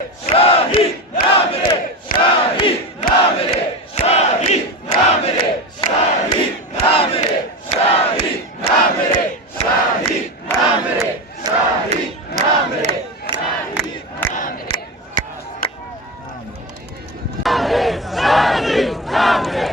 شاهین نامره شاهین نامره شاهین نامره شاهین نامره شاهین نامره شاهین نامره شاهین نامره شاهین نامره شاهین نامره شاهین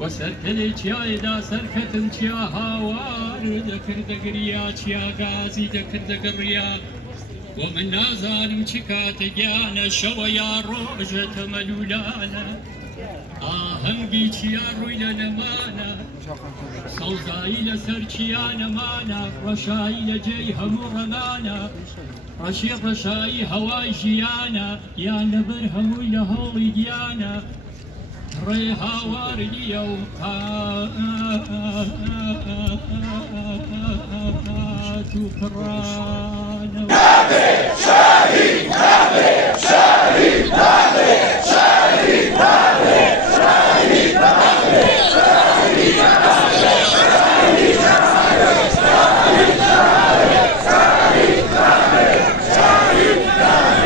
وسركلي چيايدا سركتن چيا هاوار ذكر دقريا چيا غازي ذكر دقريا ومن نازانم چكات جانا شويا روجة ملولانا آهنگي چيا رويل نمانا صوزاي لسر چيا نمانا رشاي لجي همو رمانا رشي رشاي هواي جيانا يا نبر همو لهولي ديانا ريها واردي وقات وقرانا شاهين نامري شاهين نامري شاهين نامري شاهين نامري شاهين نامري شاهين نامري شاهين نامري شاهين نامري شاهين نامري شاهين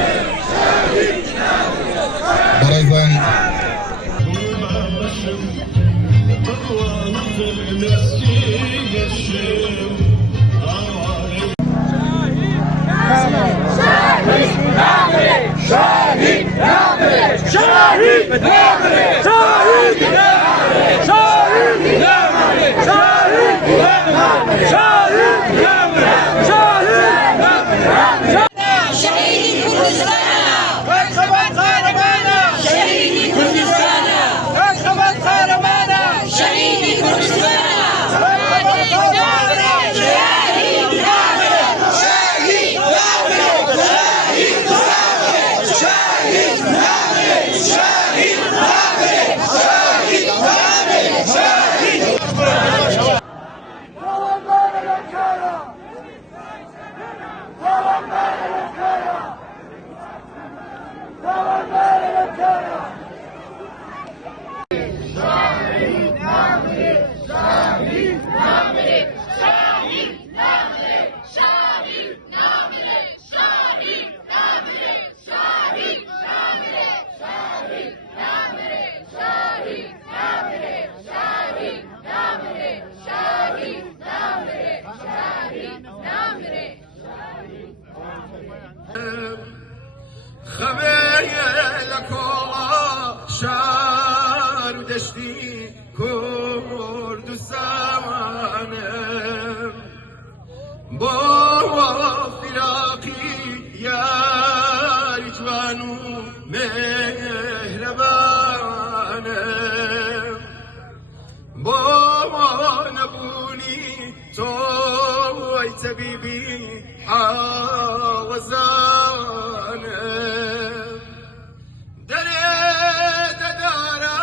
نامري شاهين نامري شاهين نامري شاهين نامري شاهين نامري شاهين نامري شاهين نامري شاهين نامري شهيد كردستان مرحبا قهرمانا شهيد كردستان مرحبا قهرمانا شهيد كردستان مرحبا قهرمانا شهيد نامري شاهين نامري شاهين نامري شاهين نامري شاهين لکولا شهر و دشتی کردستانم با فراقی یاری جوان و مهربانم با نبونی توی طبیبی حوزانم داره دارا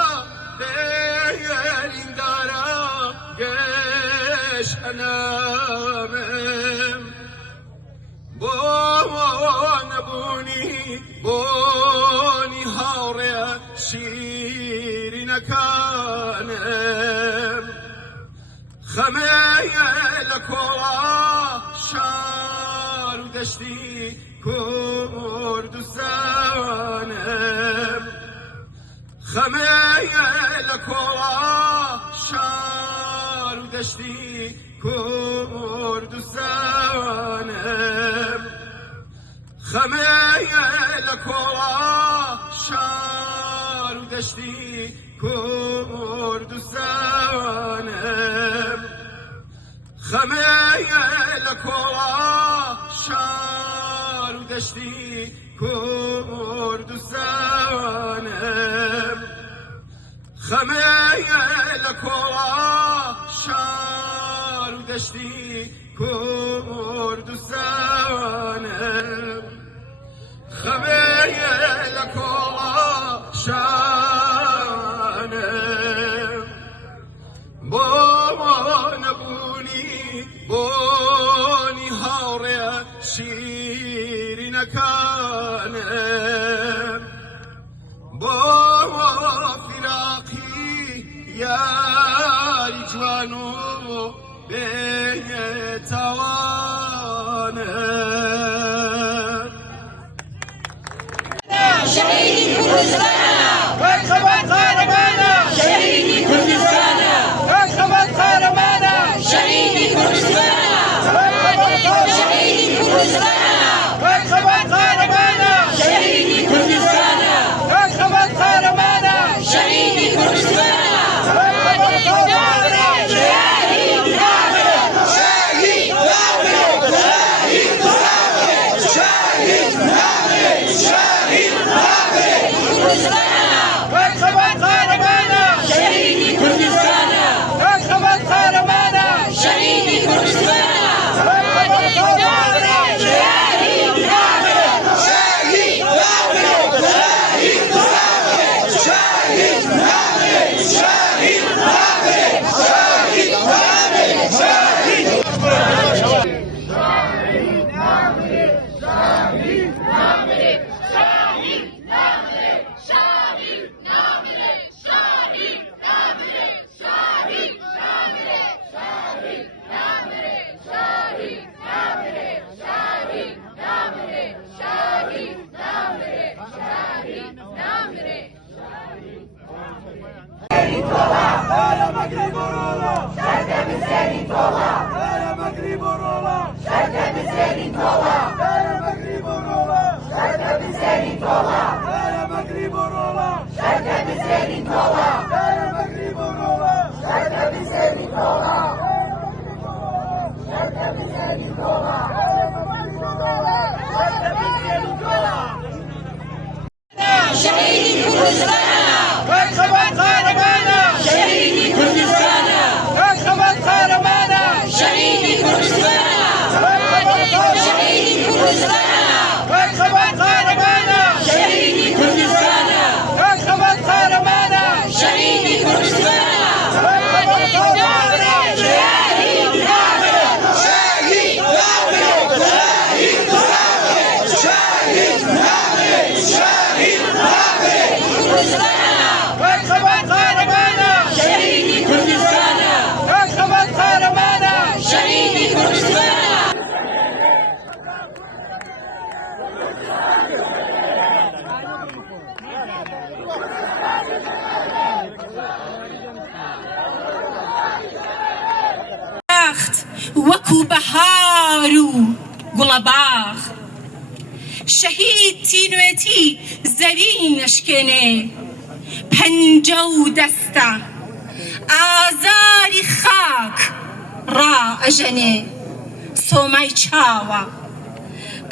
بیرین دارا گش انامم با نبونی بونی هاوره شیری نکانم خمه لکولا شار و دشتی کردستانم خمه لکولا شار و دشتی کردستانم خمه لکولا شار و دشتی کردستانم خمه لکولا شار و دشتی کردستانم خمه لکولا شار و دشتی کردستانم خمه لکولا شانم با نبونی بونی هاوره شیری نکانم با فراقی یاری جوانو بیتوانم شهید کردستان مرحبا قهرمانا شهید کردستان مرحبا قهرمانا شهید کردستان شهید کردستان مرحبا قهرمانا شهید کردستان مرحبا قهرمانا شهید کردستان مرحبا قهرمانا مرحبا قهرمانا شهید کردستان مرحبا قهرمانا شهید کردستان مرحبا قهرمانا شهید کردستان مرحبا قهرمانا شهید کردستان مرحبا قهرمانا شهید کردستان شهید کردستان مرحبا قهرمانا شهید کردستان مرحبا قهرمانا شهید کردستان مرحبا قهرمانا مرحبا قهرمانا شهید کردستان مرحبا قهرمانا شهید کردستان وەکو بەهار و گوڵەباغ شەهید تینوێتی زەوی نەشکێنێ پەنجە و دەستە ئازاری خاک ڕائەژەنێ سۆمای چاوە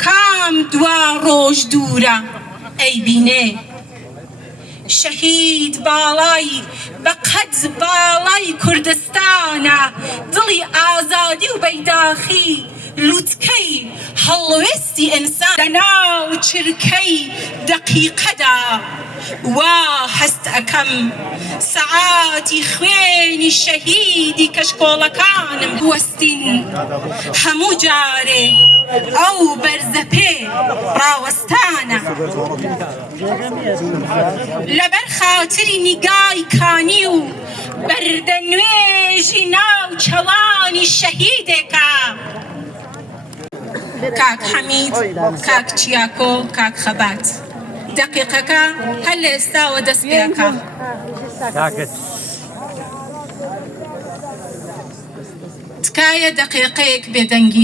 کام دوا ڕۆژ دوورە ئەیبینێ شەهید باڵای بە قەد باڵای کوردستانە دڵی ئازادی و بەیداخی لوتکەی هەڵوێستی ئینسان لەناو چرکەی دەقیقەدا وا هەست ئەکەم سەعاتی خوێنی شەهیدی کەشکۆڵەکانم وەستین هەموو جارێ ئەو بەرزە پێ ڕاوەستانە لەبەر خاتری نیگای کانی و بەردە نوێژی ناو چەڵانی شەهیدێکە کاک حەمید کاک چیاکۆ کاک خەبات دەقیقەکە هەر لە ئێستاوە دەست پێکە تکایە دەقیقەیەک بێدەنگی